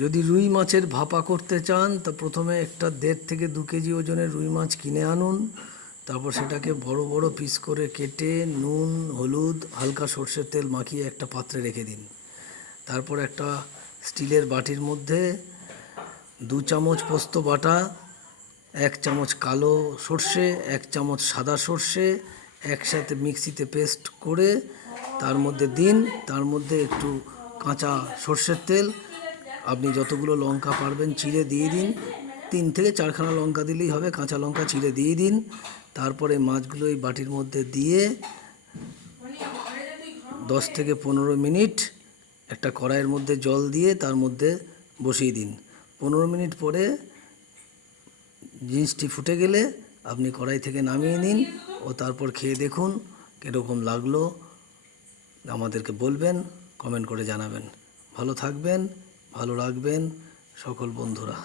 যদি রুই মাছের ভাপা করতে চান তা প্রথমে একটা 1.5 থেকে 2 কেজি ওজনের রুই মাছ কিনে আনুন। তারপর সেটাকে বড় বড় পিস করে কেটে নুন, হলুদ, হালকা সর্ষের তেল মাখিয়ে একটা পাত্রে রেখে দিন। তারপর একটা স্টিলের বাটির মধ্যে 2 চামচ পোস্ত বাটা, 1 চামচ কালো সর্ষে, 1 চামচ সাদা সর্ষে একসাথে মিক্সিতে পেস্ট করে তার মধ্যে দিন। তার মধ্যে একটু কাঁচা সর্ষের তেল, আপনি যতগুলো লঙ্কা পারবেন চিড়ে দিয়ে দিন। 3 থেকে 4খানা লঙ্কা দিলেই হবে, কাঁচা লঙ্কা চিড়ে দিয়ে দিন। তারপরে মাছগুলো এই বাটির মধ্যে দিয়ে 10 থেকে 15 মিনিট একটা কড়াইয়ের মধ্যে জল দিয়ে তার মধ্যে বসিয়ে দিন। 15 মিনিট পরে জিনিসটি ফুটে গেলে আপনি কড়াই থেকে নামিয়ে নিন ও তারপর খেয়ে দেখুন কীরকম লাগলো। আমাদেরকে বলবেন, কমেন্ট করে জানাবেন। ভালো থাকবেন, ভালো রাখবেন সকল বন্ধুরা।